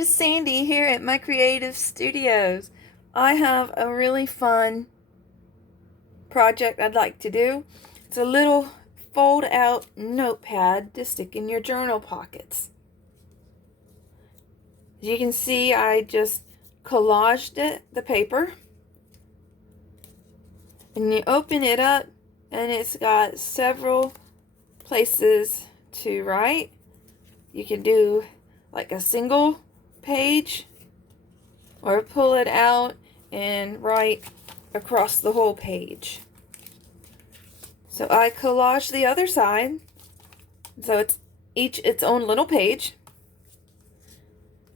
is Sandy here at my creative studios. I have a really fun project I'd like to do. It's a little fold out notepad to stick in your journal pockets. As you can see, I just collaged the paper, and you open it up and it's got several places to write. You can do like a single page or pull it out and write across the whole page. So I collage the other side, so it's each its own little page,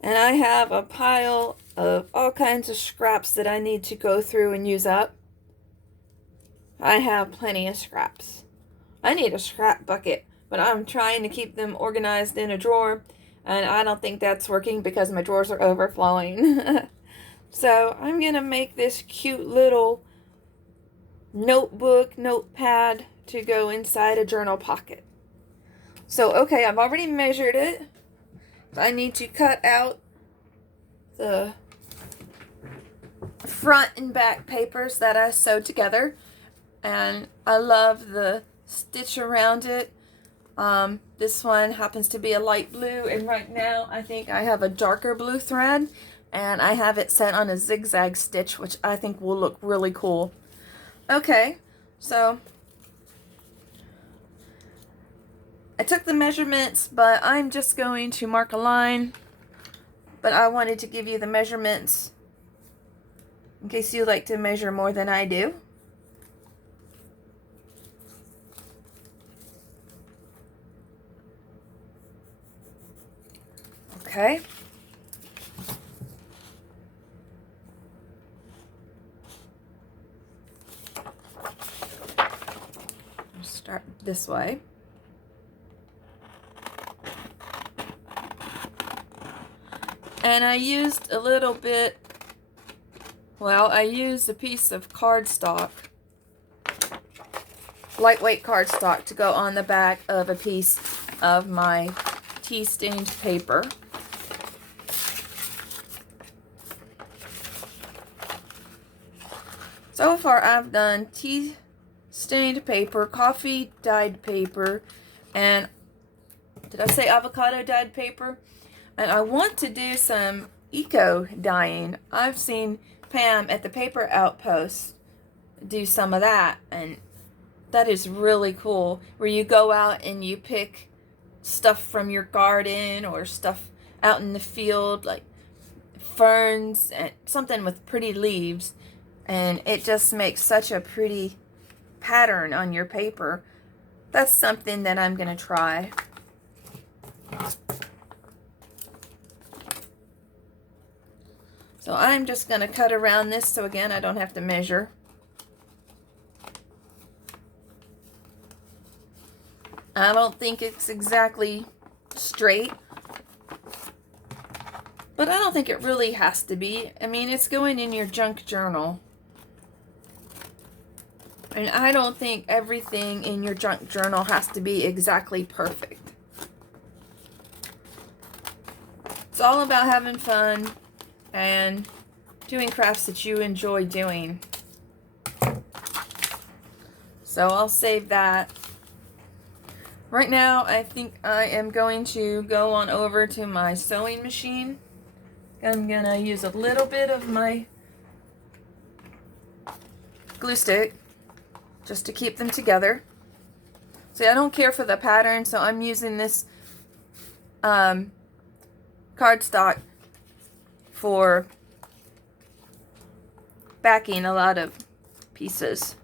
and I have a pile of all kinds of scraps that I need to go through and use up. I have plenty of scraps. I need a scrap bucket, but I'm trying to keep them organized in a drawer, and I don't think that's working because my drawers are overflowing. So I'm gonna make this cute little notepad to go inside a journal pocket. So okay, I've already measured it. I need to cut out the front and back papers that I sewed together, and I love the stitch around it. This one happens to be a light blue, and right now I think I have a darker blue thread, and I have it set on a zigzag stitch, which I think will look really cool. Okay, so I took the measurements, but I'm just going to mark a line, but I wanted to give you the measurements in case you like to measure more than I do. Okay. Start this way. And I used a little bit, I used a piece of cardstock, lightweight cardstock, to go on the back of a piece of my tea stained paper. So far I've done tea stained paper, coffee dyed paper, and did I say avocado dyed paper? And I want to do some eco dyeing. I've seen Pam at the Paper Outpost do some of that, and that is really cool, where you go out and you pick stuff from your garden or stuff out in the field, like ferns and something with pretty leaves, and it just makes such a pretty pattern on your paper. That's something that I'm going to try. So I'm just going to cut around this, so again I don't have to measure. I don't think it's exactly straight, but I don't think it really has to be. I mean, it's going in your junk journal. And I don't think everything in your junk journal has to be exactly perfect. It's all about having fun and doing crafts that you enjoy doing. So I'll save that. Right now, I think I am going to go on over to my sewing machine. I'm gonna use a little bit of my glue stick just to keep them together. See, I don't care for the pattern, so I'm using this cardstock for backing a lot of pieces.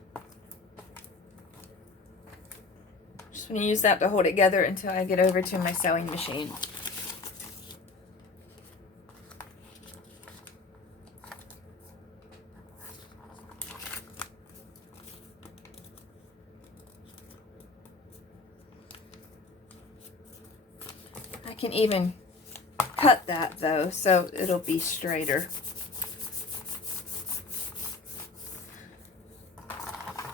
Just going to use that to hold it together until I get over to my sewing machine. I can even cut that though, so it'll be straighter.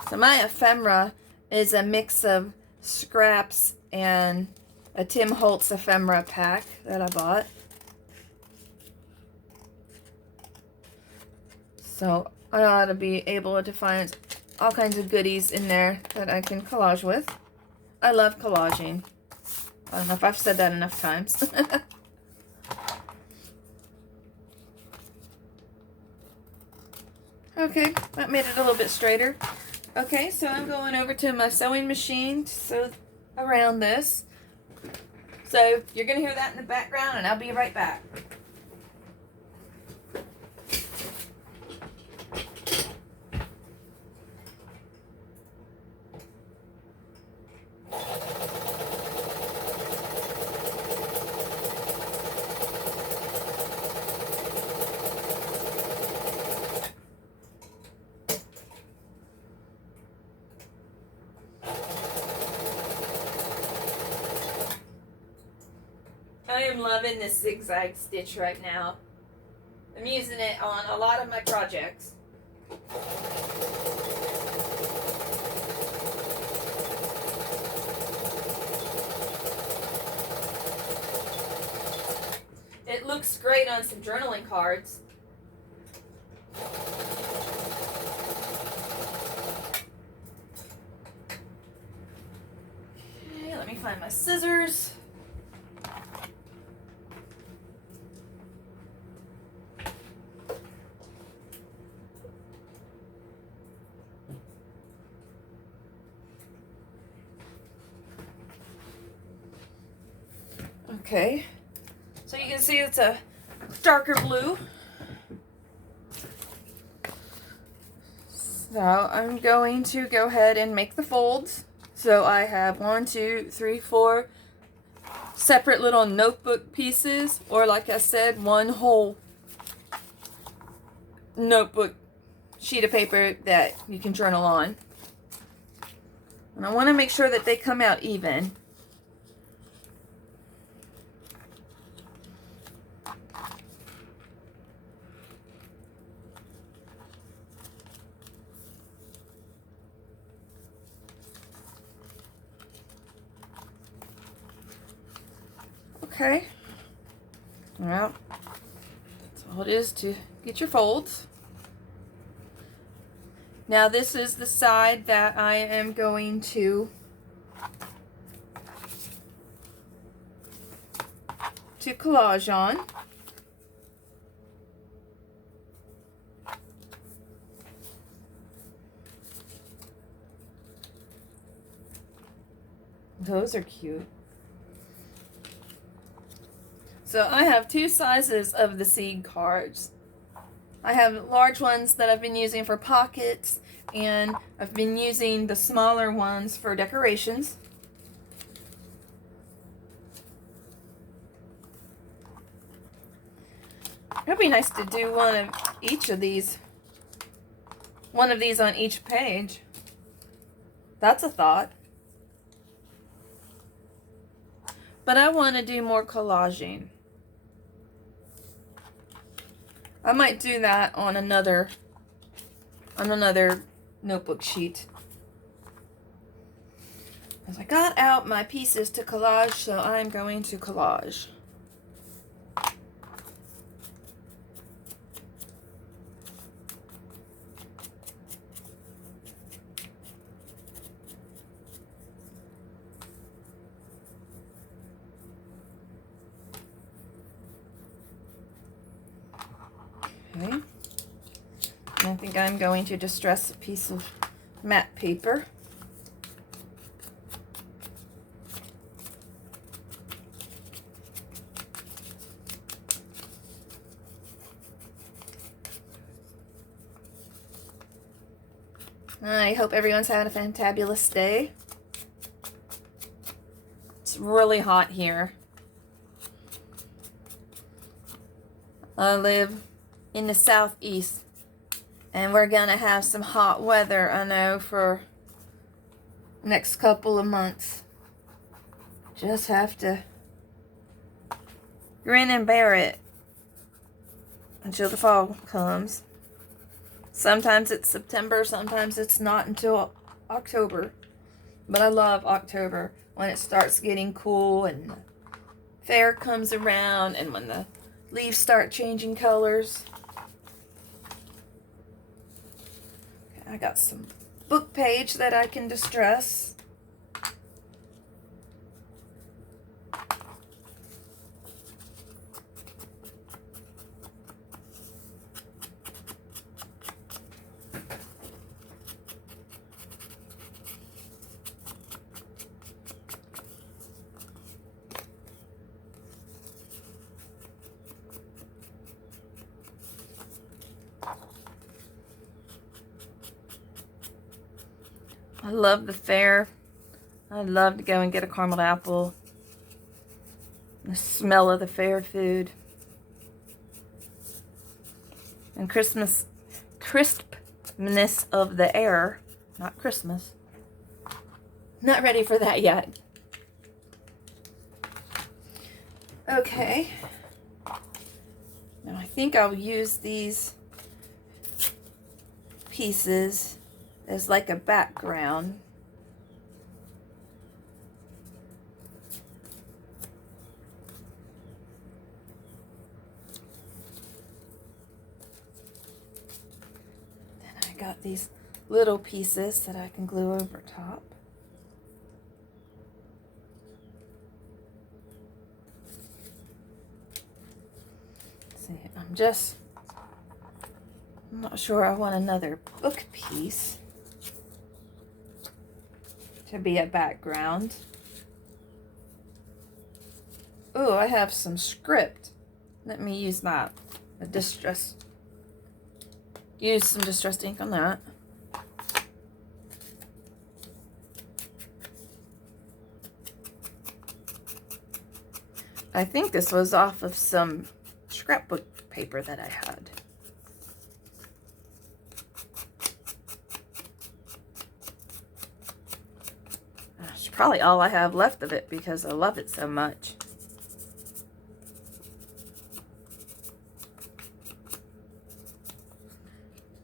So my ephemera is a mix of scraps and a Tim Holtz ephemera pack that I bought. So I ought to be able to find all kinds of goodies in there that I can collage with. I love collaging. I don't know if I've said that enough times. Okay, that made it a little bit straighter. Okay, so I'm going over to my sewing machine to sew around this. So you're going to hear that in the background, and I'll be right back. I am loving this zigzag stitch right now. I'm using it on a lot of my projects. It looks great on some journaling cards. Okay, let me find my scissors. Okay, so you can see it's a darker blue. So I'm going to go ahead and make the folds. So I have 1, 2, 3, 4 separate little notebook pieces, or like I said, one whole notebook sheet of paper that you can journal on. And I want to make sure that they come out even. Okay, well, that's all it is to get your folds. Now this is the side that I am going to collage on. Those are cute. So I have two sizes of the seed cards. I have large ones that I've been using for pockets, and I've been using the smaller ones for decorations. It'd be nice to do one of these on each page. That's a thought. But I want to do more collaging. I might do that on another notebook sheet. As I got out my pieces to collage, so I'm going to collage. Okay. And I think I'm going to distress a piece of matte paper. I hope everyone's having a fantabulous day. It's really hot here. I live in the southeast, and we're gonna have some hot weather, I know, for next couple of months. Just have to grin and bear it until the fall comes. Sometimes it's September, sometimes it's not until October. But I love October, when it starts getting cool and the fair comes around and when the leaves start changing colors. I got some book page that I can distress. I love the fair. I love to go and get a caramel apple. The smell of the fair food. And crispness of the air. Not Christmas. Not ready for that yet. Okay. Now I think I'll use these pieces as like a background. Then I got these little pieces that I can glue over top. See, I'm not sure I want another book piece to be a background. Oh, I have some script. Let me use that. Use some distressed ink on that. I think this was off of some scrapbook paper that I had. That's probably all I have left of it because I love it so much.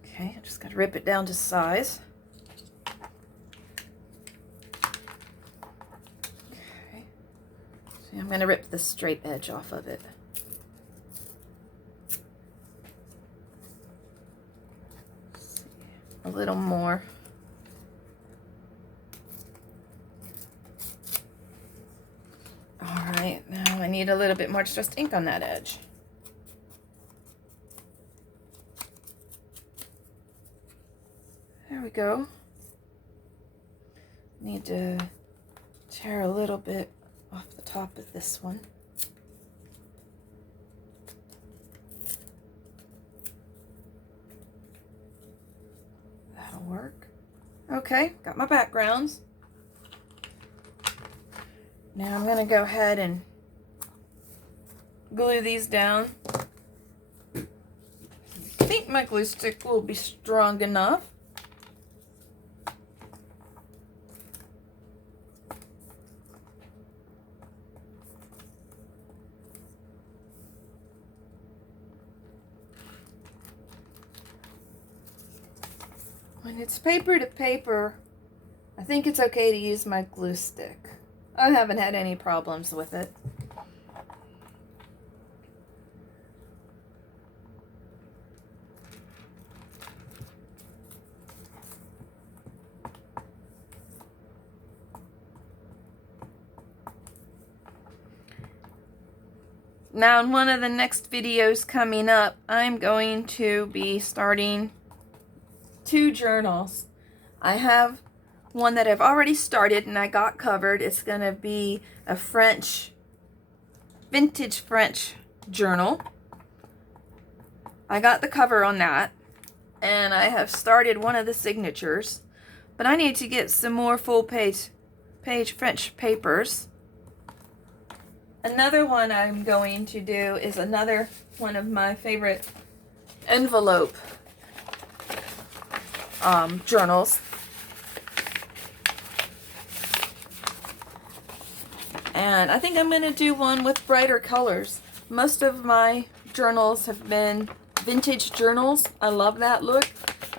Okay, I just got to rip it down to size. Okay, so I'm going to rip the straight edge off of it. A little more. Alright, now I need a little bit more distressed ink on that edge. There we go. Need to tear a little bit off the top of this one. That'll work. Okay, got my backgrounds. Now I'm going to go ahead and glue these down. I think my glue stick will be strong enough. When it's paper to paper, I think it's okay to use my glue stick. I haven't had any problems with it. Now in one of the next videos coming up, I'm going to be starting 2 journals. I have one that I've already started and I got covered. It's going to be a vintage French journal. I got the cover on that and I have started one of the signatures, but I need to get some more full page French papers. Another one I'm going to do is another one of my favorite envelope journals. And I think I'm going to do one with brighter colors. Most of my journals have been vintage journals. I love that look.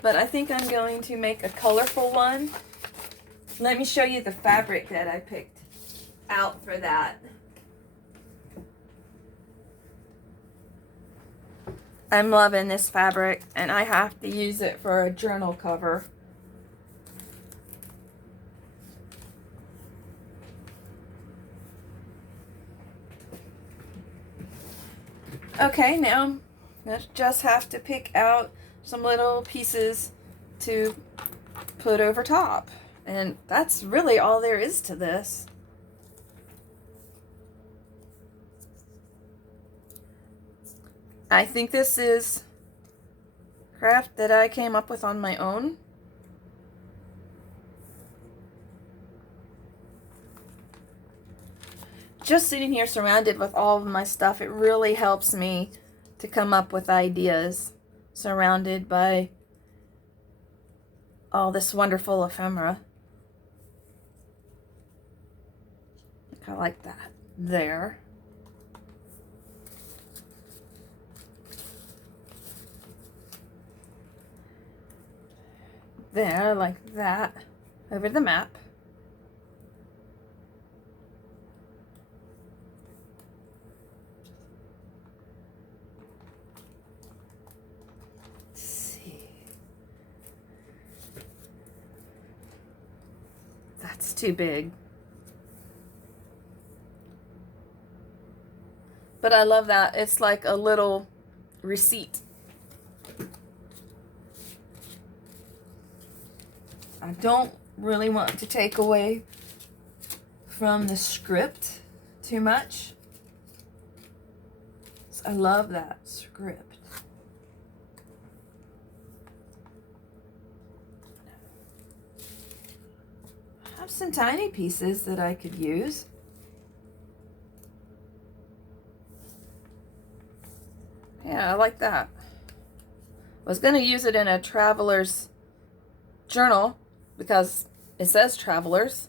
But I think I'm going to make a colorful one. Let me show you the fabric that I picked out for that. I'm loving this fabric and I have to use it for a journal cover. Okay, now I just have to pick out some little pieces to put over top. And that's really all there is to this. I think this is craft that I came up with on my own. Just sitting here surrounded with all of my stuff, it really helps me to come up with ideas, surrounded by all this wonderful ephemera. I like that there. There, like that, over the map. Let's see. That's too big. But I love that. It's like a little receipt. I don't really want to take away from the script too much. I love that script. I have some tiny pieces that I could use. Yeah, I like that. I was going to use it in a traveler's journal because it says travelers,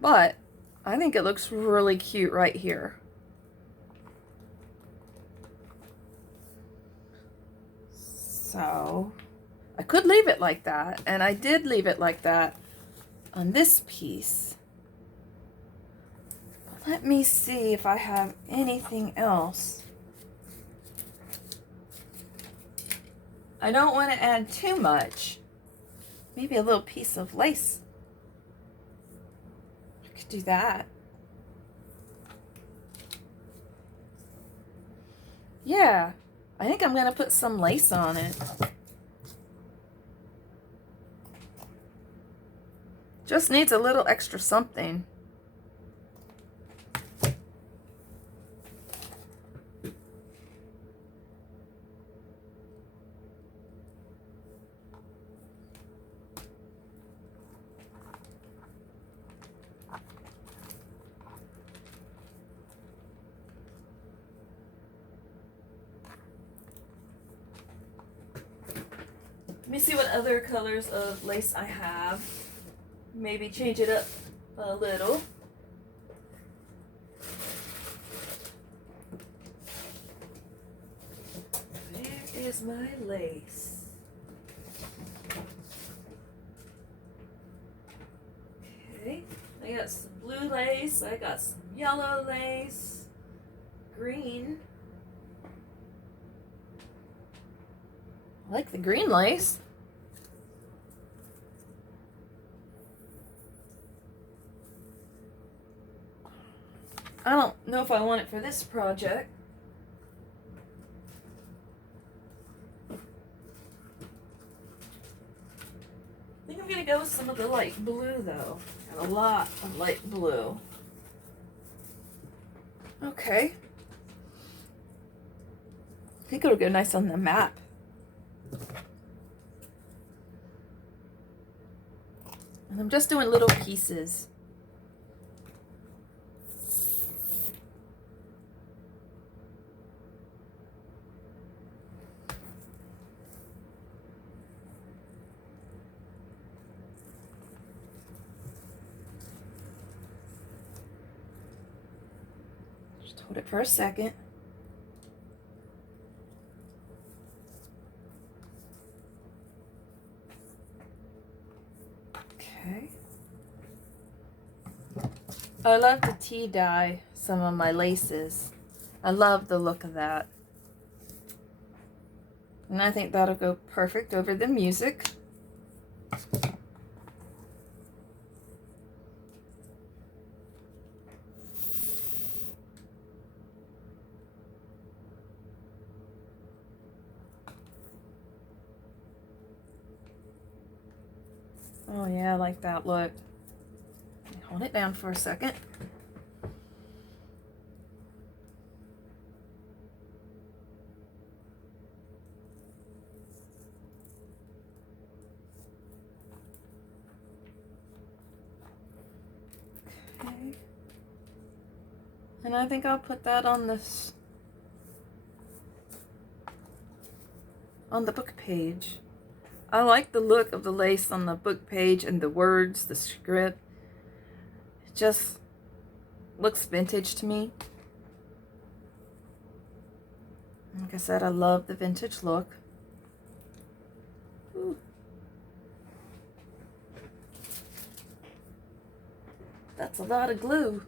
but I think it looks really cute right here. So I could leave it like that, and I did leave it like that on this piece. But let me see if I have anything else. I don't want to add too much. Maybe a little piece of lace. I could do that. Yeah, I think I'm going to put some lace on it. Just needs a little extra something. Let me see what other colors of lace I have. Maybe change it up a little. Where is my lace? Okay, I got some blue lace, I got some yellow lace, green. I like the green lace. I don't know if I want it for this project. I think I'm gonna go with some of the light blue though. Got a lot of light blue. Okay. I think it'll go nice on the map. And I'm just doing little pieces. Just hold it for a second. Okay. I love to tea dye some of my laces. I love the look of that. And I think that'll go perfect over the music. Oh yeah, I like that look. Hold it down for a second. Okay. And I think I'll put that on this, on the book page. I like the look of the lace on the book page and the words, the script. It just looks vintage to me. Like I said, I love the vintage look. Ooh. That's a lot of glue.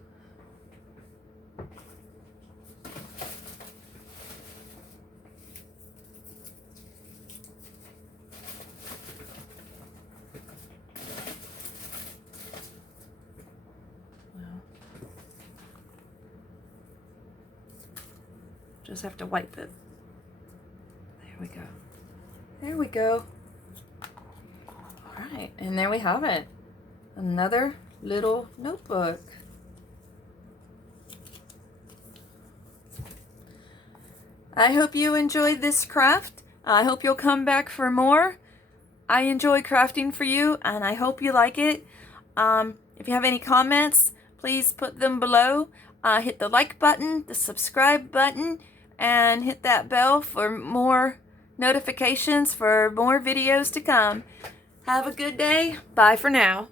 Just have to wipe it. There we go. There we go. All right, and there we have it. Another little notebook. I hope you enjoyed this craft. I hope you'll come back for more. I enjoy crafting for you, and I hope you like it. If you have any comments, please put them below. Hit the like button, the subscribe button, and hit that bell for more notifications for more videos to come. Have a good day. Bye for now.